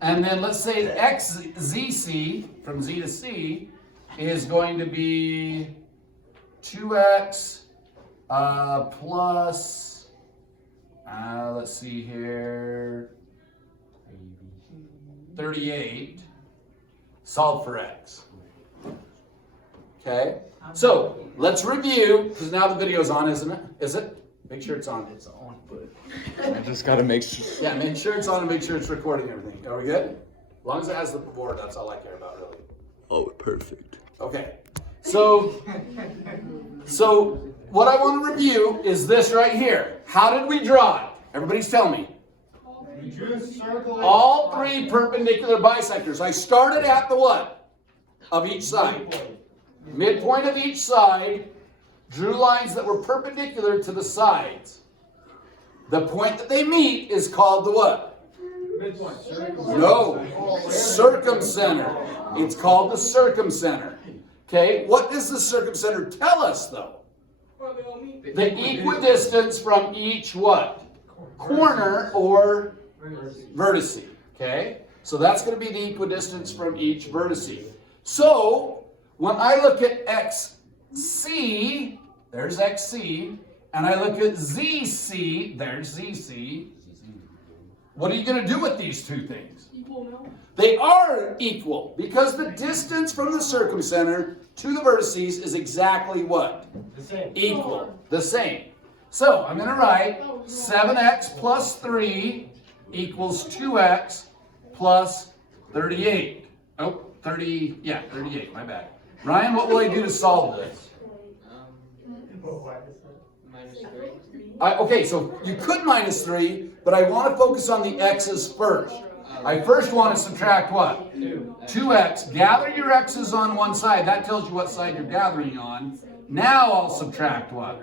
And then let's say xzc, from z to c, is going to be 2x plus, let's see here, 38. Solve for x. Okay, so let's review, because now the video's on, isn't it? Is it? Make sure it's on. It's on. I just gotta make sure. Yeah, make sure it's on and make sure it's recording everything. Are we good? As long as it has the board, that's all I care about, really. Oh, perfect. Okay, so what I want to review is this right here. How did we draw it? Everybody's telling me. We drew a circle. All three perpendicular bisectors. I started at the what? Of each side. Midpoint of each side. Drew lines that were perpendicular to the sides. The point that they meet is called the what? Midpoint. No. Circumcenter. It's called the circumcenter. Okay, what does the circumcenter tell us though? The equidistance from each what? Corner or vertice. Okay, so that's going to be the equidistance from each vertice. So when I look at xc, there's xc, and I look at zc, there's zc. What are you going to do with these two things? They are equal because the distance from the circumcenter to the vertices is exactly what? The same. Equal. The same. So I'm going to write 7x plus 3 equals 2x plus 38. Oh, 30, yeah, 38, my bad. Ryan, what will I do to solve this? Minus 3. Okay, so you could minus 3, but I want to focus on the x's first. I first want to subtract what? 2x. Gather your x's on one side. That tells you what side you're gathering on. Now I'll subtract what?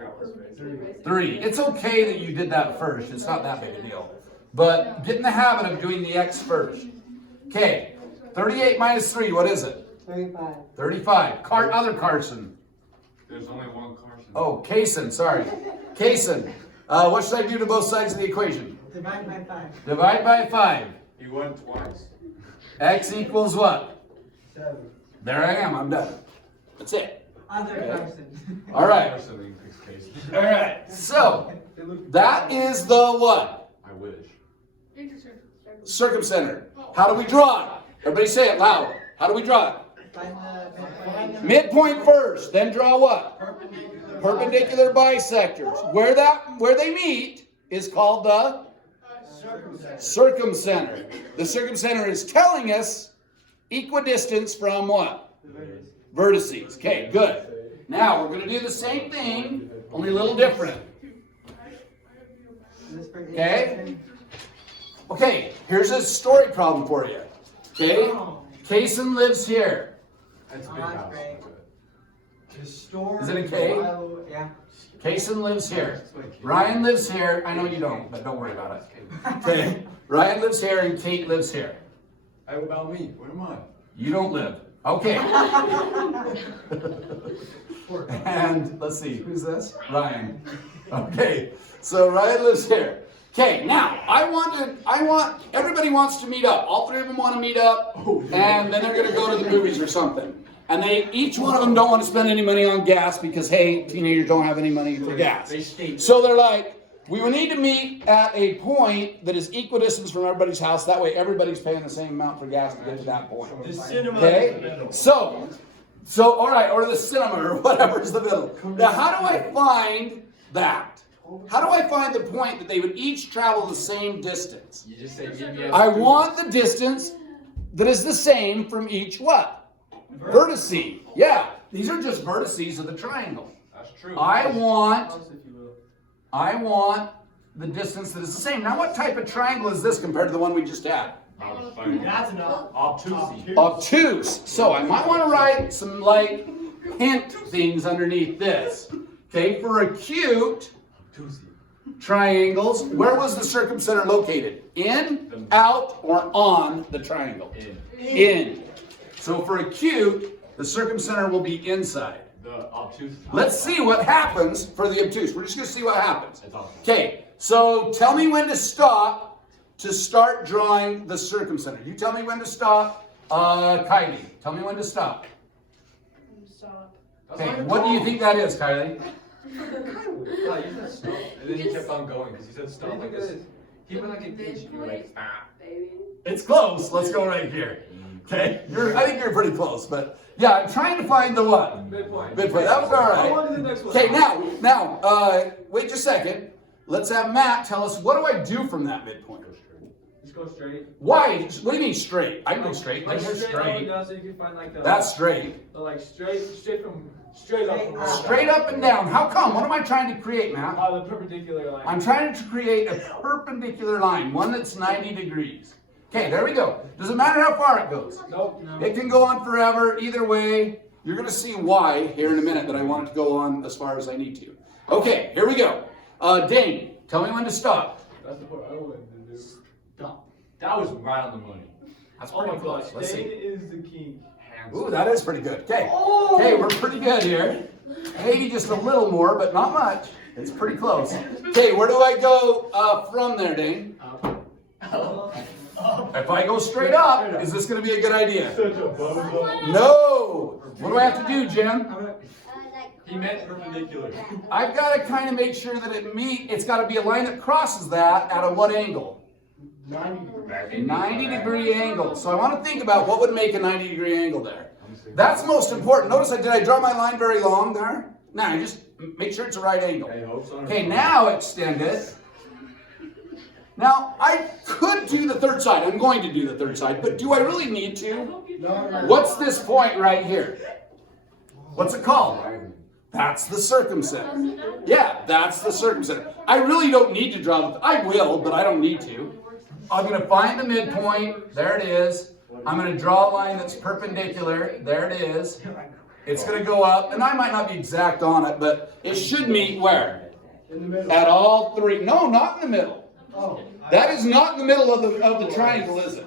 3. It's okay that you did that first. It's not that big a deal. But get in the habit of doing the x first. Okay, 38 minus 3, what is it? 35. 35. Other Carson. There's only one Carson. Oh, Kaysen, sorry. Kaysen, what should I do to both sides of the equation? Divide by 5. Divide by 5. He won twice. X equals what? 7. There I am, I'm done. That's it. Other person. All right. Carson in this case. All right. So, that is the what? I wish. Circumcenter. How do we draw it? Everybody say it loud. How do we draw it? Find the Midpoint first, then draw what? Perpendicular bisectors. Where they meet is called the circumcenter. The circumcenter is telling us equidistance from what? Vertices. Okay, good. Now we're going to do the same thing, only a little different. Okay? Okay, here's a story problem for you. Okay? Kaysen lives here. That's a big house. Is it a K? Yeah. Kaysen lives here. Ryan lives here. I know you don't, but don't worry about it. Okay? Ryan lives here and Kate lives here. Hey, what about me? Where am I? You don't live. Okay. And let's see, who's this? Ryan. Okay, so Ryan lives here. Okay, now everybody wants to meet up. All three of them want to meet up, and then they're going to go to the movies or something. And each one of them don't want to spend any money on gas because, hey, teenagers don't have any money for gas. So they're like, we would need to meet at a point that is equidistance from everybody's house. That way everybody's paying the same amount for gas to get to that point. Okay? So all right, or the cinema or whatever's the middle. Now, how do I find that? How do I find the point that they would each travel the same distance? You just say give me a I want the distance that is the same from each what? Vertice. Yeah, these are just vertices of the triangle. That's true. I want the distance that is the same. Now, what type of triangle is this compared to the one we just had? That's enough. Obtuse. Obtuse. So I might want to write some like hint things underneath this. Okay, for acute triangles, where was the circumcenter located? In, out, or on the triangle? In. So for acute, the circumcenter will be inside. The obtuse. Let's see what happens for the obtuse. We're just going to see what happens. That's awesome. Okay, so tell me when to stop to start drawing the circumcenter? You tell me when to stop. Kylie, tell me when to stop. Stop. Okay, what do you think that is, Kylie? No, you said stop. And then he kept on going because he said stop like this. He went like a ditch. You were like, stop. It's close. Let's go right here. Okay, I think you're pretty close, but yeah, I'm trying to find the what? Midpoint. Midpoint. That was all I want right. to the next one. Okay, now, wait just a second. Let's have Matt tell us, what do I do from that midpoint? Just go straight. Why? What do you mean straight? I can go straight. Like Here's straight up and straight. down so you can find like the. That's straight. Like straight up. Straight up and down. How come? What am I trying to create, Matt? The perpendicular line. I'm trying to create a perpendicular line, one that's 90 degrees. Okay, there we go. Doesn't matter how far it goes. Nope. It can go on forever. Either way, you're going to see why here in a minute that I want it to go on as far as I need to. Okay, here we go. Dane, tell me when to stop. That's the part I wanted to do. Stop. That was right on the money. That's Oh pretty my close. gosh, Let's Dane see. is the king. Ooh, that is pretty good. Okay. Okay, we're pretty good here. Maybe just a little more, but not much. It's pretty close. Okay, where do I go from there, Dane? If I go straight up, is this going to be a good idea? Such a bozo. No. What do I have to do, Jim? He meant perpendicular. I've got to kind of make sure that it's got to be a line that crosses that at a what angle? 90 degree angle. So I want to think about what would make a 90 degree angle there. That's most important. Notice did I draw my line very long there? No, just make sure it's a right angle. I hope so. Okay, now extend it. Now, I could do the third side. I'm going to do the third side, but do I really need to? What's this point right here? What's it called? That's the circumcenter. Yeah, that's the circumcenter. I really don't need to draw I will, but I don't need to. I'm going to find the midpoint. There it is. I'm going to draw a line that's perpendicular. There it is. It's going to go up, and I might not be exact on it, but it should meet where? In the middle. At all three. No, not in the middle. Oh. That is not in the middle of the triangle, is it?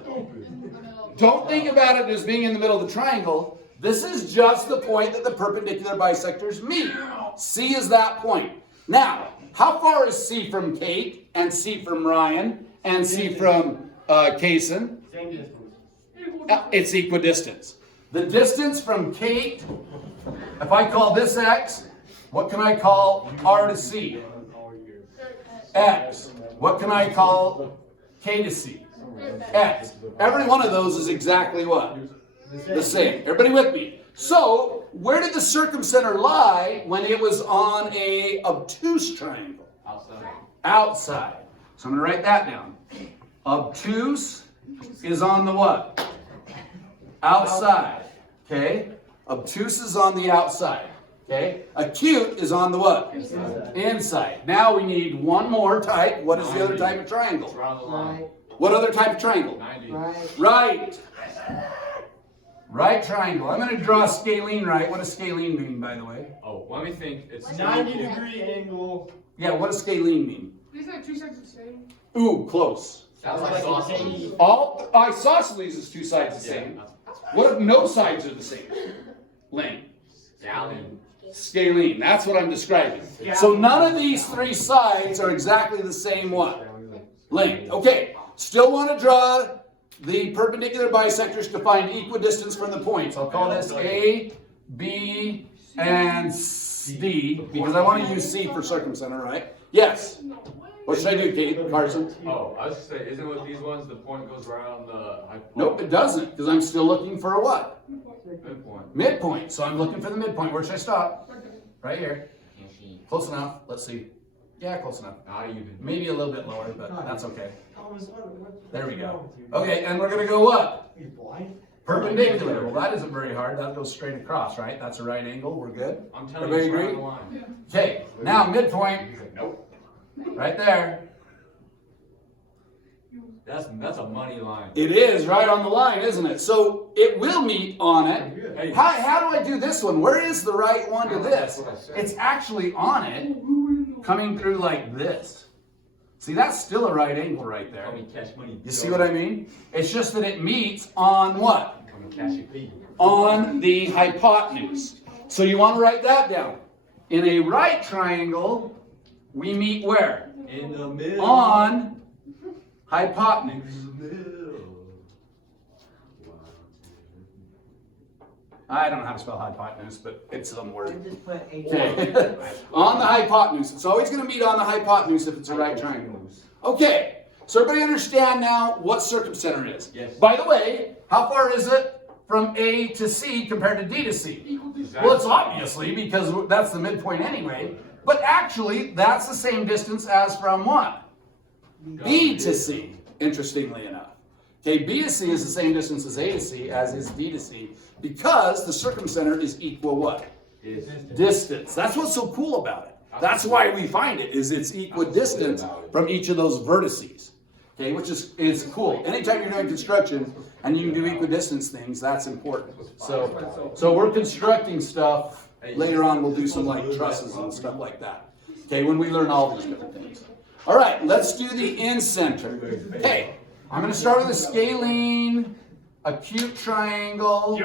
Don't think about it as being in the middle of the triangle. This is just the point that the perpendicular bisectors meet. C is that point. Now, how far is C from Kate, and C from Ryan, and C from Kaysen? Same distance. It's equidistance. The distance from Kate, if I call this X, what can I call R to C? X. What can I call K to C? X. Every one of those is exactly what? The same. Everybody with me? So, where did the circumcenter lie when it was on a obtuse triangle? Outside. Outside. So I'm going to write that down. Obtuse is on the what? Outside. Okay? Obtuse is on the outside. Okay? Acute is on the what? Inside. Now we need one more type. What is the other type of triangle? Around the line. What other type of triangle? 90. Right. Right triangle. I'm going to draw a scalene right. What does scalene mean, by the way? Oh, let me think. It's 90-degree angle. Yeah, what does scalene mean? These are two sides the same. Ooh, close. Sounds like sausage. All isosceles is two sides the same. What if no sides are the same? Lane. Gallon. Scalene. That's what I'm describing. So none of these three sides are exactly the same what? Length. Okay. Still want to draw the perpendicular bisectors to find equidistance from the points. I'll call this A, B, and D because I want to use C for circumcenter, right? Yes. What should I do, Kate? Carson? Oh, I was just saying, isn't with these ones the point goes around the high point? Nope, it doesn't because I'm still looking for a what? Midpoint. Midpoint. So I'm looking for the midpoint. Where should I stop? Right here. Close enough. Let's see. Yeah, close enough. Not even. Maybe a little bit lower, but that's okay. There we go. Okay, and we're going to go what? Perpendicular. Well, that isn't very hard. That goes straight across, right? That's a right angle. We're good. I'm telling Everybody you, it's agree? around the line. Okay, now midpoint. He's like, nope. Right there. That's a money line. It is right on the line, isn't it? So it will meet on it. Hey, How do I do this one? Where is the right one to this? It's actually on it, coming through like this. See, that's still a right angle right there. Come and catch money. You see what I mean? It's just that it meets on what? Come and catch your pee. On the hypotenuse. So you want to write that down. In a right triangle, we meet where? In the middle. On hypotenuse. I don't know how to spell hypotenuse, but it's some I word. just put H. Okay. On the hypotenuse. It's always going to meet on the hypotenuse if it's a right triangle. Okay. So everybody understand now what circumcenter is? Yes. By the way, how far is it from A to C compared to D to C? Equal distance. Well, it's obviously because that's the midpoint anyway. But actually, that's the same distance as from what? B to C, interestingly enough. Okay, B to C is the same distance as A to C as is D to C because the circumcenter is equal what? Distance. That's what's so cool about it. That's why we find it, is it's equidistant from each of those vertices. Okay, which is cool. Anytime you're doing construction and you can do equidistance things, that's important. So we're constructing stuff. Later on, we'll do some like trusses and stuff like that. Okay, when we learn all these different things. All right, let's do the incenter. Okay, I'm going to start with a scalene, acute triangle.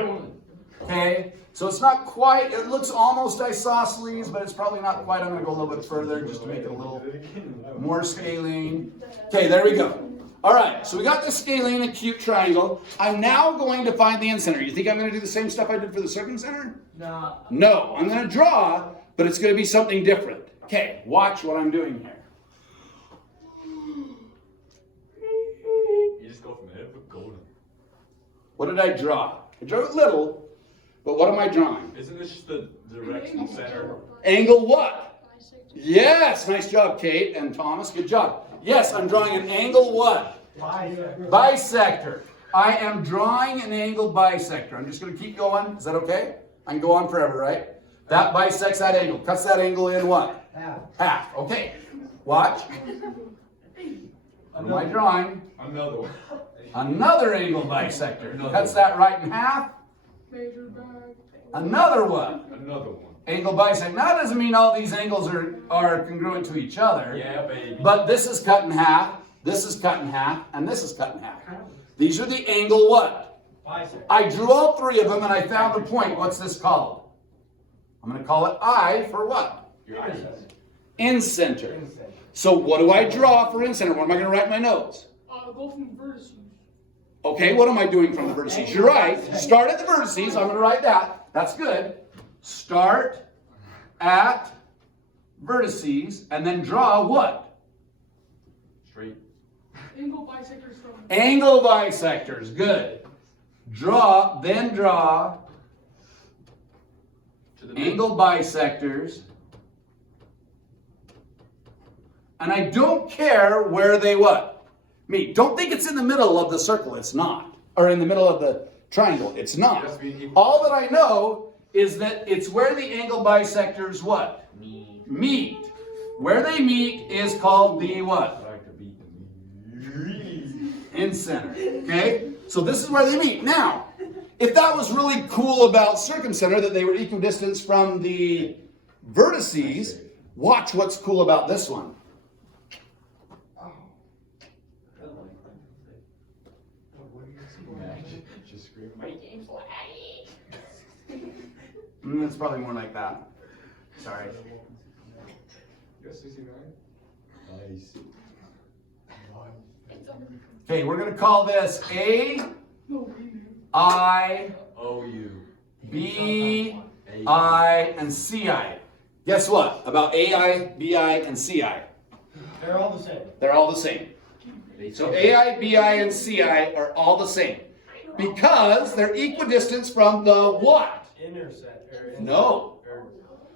Okay, so it's not quite, it looks almost isosceles, but it's probably not quite. I'm going to go a little bit further just to make it a little more scalene. Okay, there we go. All right, so we got the scalene acute triangle. I'm now going to find the incenter. You think I'm going to do the same stuff I did for the circumcenter? No. No, I'm going to draw, but it's going to be something different. Okay, watch what I'm doing here. You just go from there to golden. What did I draw? I drew it little, but what am I drawing? Isn't this just the direct center? Angle what? Yes, nice job, Kate and Thomas. Good job. Yes, I'm drawing an angle what? Bisector. I am drawing an angle bisector. I'm just going to keep going. Is that okay? I can go on forever, right? That bisects that angle. Cuts that angle in what? Half. Half. Okay. Watch. What am I drawing? Another one. Another angle bisector. Cuts that right in half. Major bag. Another one. Another one. Angle bisect. Now that doesn't mean all these angles are congruent to each other. Yeah, baby. But this is cut in half, this is cut in half, and this is cut in half. These are the angle what? Bisect. I drew all three of them and I found the point. What's this called? I'm going to call it I for what? Your eyes. Incenter. So what do I draw for incenter? What am I going to write in my notes? Go from vertices. Okay, what am I doing from the vertices? You're right. Start at the vertices. I'm going to write that. That's good. Start at vertices and then draw what? Straight. Angle bisectors from. Angle bisectors. Good. Then draw To the angle bisectors. And I don't care where they what? Meet. Don't think it's in the middle of the circle. It's not. Or in the middle of the triangle. It's not. It has to be equal. All that I know is that it's where the angle bisectors what? Meet. Where they meet is called the what? Incenter. Okay? So this is where they meet. Now, if that was really cool about circumcenter, that they were equidistant from the vertices, watch what's cool about this one. Just scream. It's probably more like that. Sorry. You got 69? Nice. Okay, we're going to call this A, No, we knew. I, OU. B, I, and CI. Guess what? About AI, BI, and CI. They're all the same. They're all the same. So AI, BI, and CI are all the same. Because they're equidistant from the what? Intercept. No.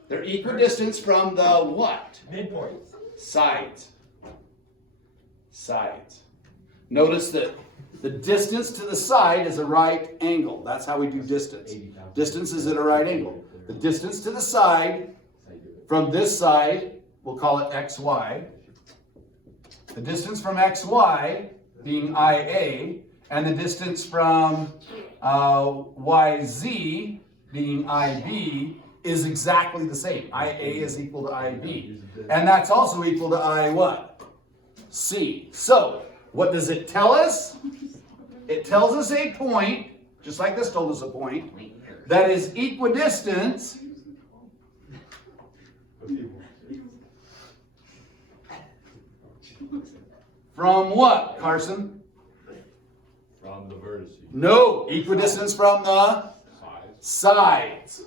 They're equidistant from the what? Midpoint. Sides. Sides. Notice that the distance to the side is a right angle. That's how we do distance. Distance is at a right angle. The distance to the side from this side, we'll call it XY. The distance from XY being IA, and the distance from YZ being IB is exactly the same. IA is equal to IB. And that's also equal to I what? C. So, what does it tell us? It tells us a point, just like this told us a point, that is equidistant from what, Carson? From the vertices. No, equidistance from the sides.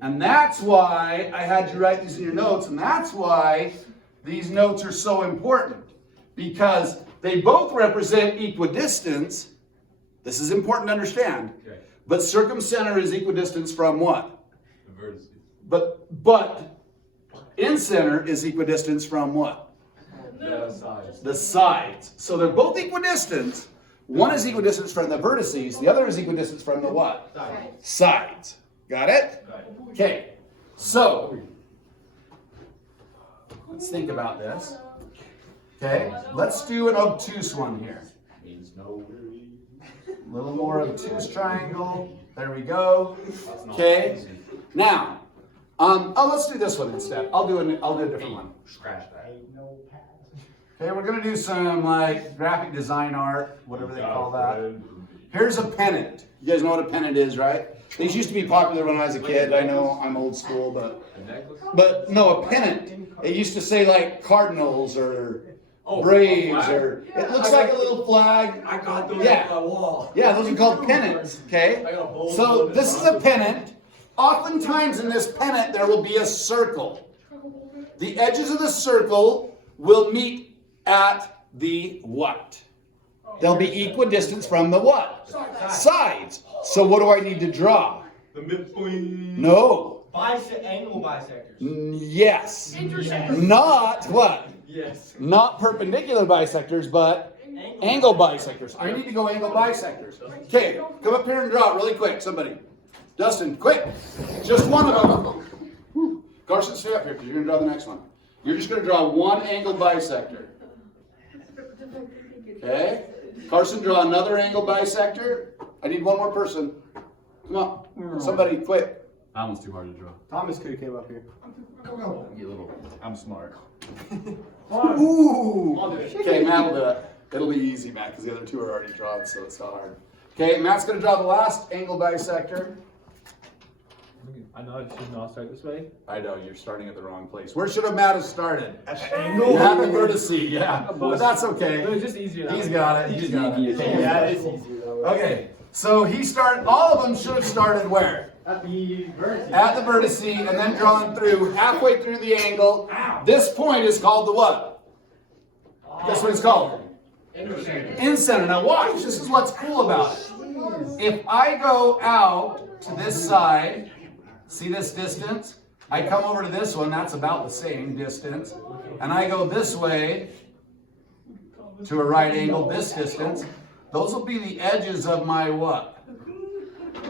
And that's why I had you write these in your notes, and that's why these notes are so important. Because they both represent equidistance. This is important to understand. Okay. But circumcenter is equidistance from what? The vertices. But incenter is equidistance from what? The sides. The sides. So they're both equidistant. One is equidistance from the vertices. The other is equidistance from the what? Sides. Got it? Okay. So let's think about this. Okay. Let's do an obtuse one here. Means no worries. A little more obtuse triangle. There we go. That's not Okay. easy. Now, let's do this one instead. I'll do a different one. Scratch that. Okay, we're gonna do some like graphic design art, whatever they call that. Here's a pennant. You guys know what a pennant is, right? These used to be popular when I was a kid. I know I'm old school, A necklace? but no, a pennant. It used to say like Cardinals or Oh, Braves a flag? or it looks like a little flag. I got those Yeah. on my wall. Yeah, those are called pennants. Okay. I got a whole So one this is in a pennant. Oftentimes in this pennant there will be a circle. The edges of the circle will meet at the what? They'll be equidistant from the what? Sides. So what do I need to draw? The midpoint. No. Angle bisectors. Yes. Not what? Yes. Not perpendicular bisectors, but angle bisectors. I need to go angle bisectors. Okay, come up here and draw it really quick, somebody. Dustin, quick. Just one of them. Whew. Carson, stay up here because you're going to draw the next one. You're just going to draw one angle bisector. Okay? Carson, draw another angle bisector. I need one more person. Come on. Somebody, quick. That one's too hard to draw. Thomas could have came up here. I'm smart. Ooh. Okay, Matt will do it. It'll be easy, Matt, because the other two are already drawn, so it's not hard. Okay, Matt's going to draw the last angle bisector. I know I should not start this way. I know, you're starting at the wrong place. Where should Matt have started? At You have the vertice, yeah. But that's It okay. was just easier. He's got it. He's got it. Yeah, it's easier though. Okay, so all of them should have started where? At the vertices. At the vertice, and then drawn through, halfway through the angle. This point is called the what? Guess what it's called? Incenter. Now watch, this is what's cool about it. If I go out to this side, see this distance? I come over to this one, that's about the same distance. And I go this way to a right angle, this distance. Those will be the edges of my what?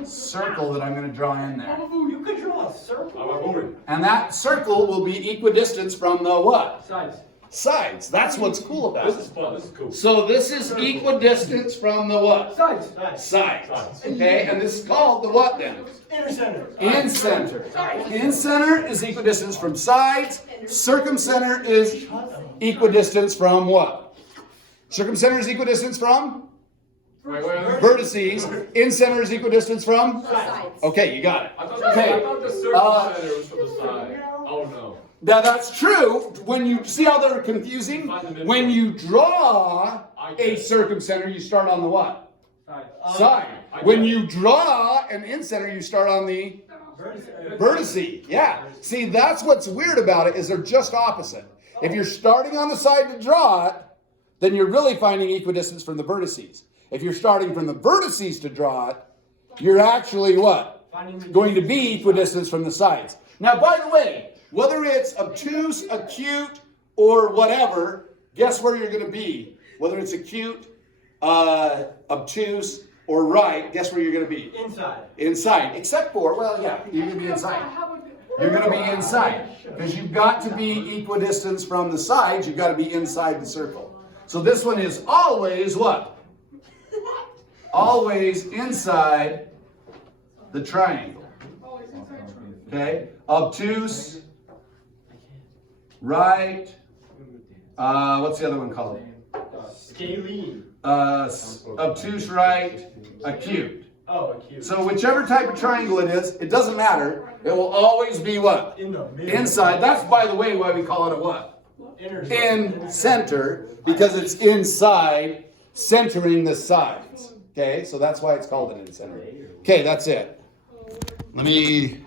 Circle that I'm going to draw in there. You could draw a circle. And that circle will be equidistant from the what? Sides. Sides. That's what's cool about This it. is fun. This is cool. So this is equidistance from the what? Sides. Sides. Okay, and this is called the what then? Intercenter. Incenter. Incenter is equidistance from sides. Circumcenter is equidistance from what? Circumcenter is equidistance from? Wait. Vertices. Incenter is equidistance from? Sides. Okay, you got it. I thought Okay. the circumcenter was from the side. Oh no. Now that's true. When you see how they're confusing, when you draw a circumcenter, you start on the what? Side. When you draw an incenter, you start on the vertice. Yeah. See, that's what's weird about it is they're just opposite. If you're starting on the side to draw it, then you're really finding equidistance from the vertices. If you're starting from the vertices to draw it, you're actually what? Going to be equidistance from the sides. Now, by the way, whether it's obtuse, acute, or whatever, guess where you're going to be? Whether it's acute, obtuse, or right, guess where you're going to be? Inside. Inside. Except for, well, yeah, you're going to be inside. You're going to be inside. Because you've got to be equidistance from the sides. You've got to be inside the circle. So this one is always what? Always inside the triangle. Okay? Obtuse, right, what's the other one called? Scalene. Obtuse, right, acute. Oh, acute. So whichever type of triangle it is, it doesn't matter. It will always be what? In the middle. Inside. That's, by the way, why we call it a what? in center because it's inside, centering the sides. Okay, so that's why it's called an incenter. Okay, that's it. Let me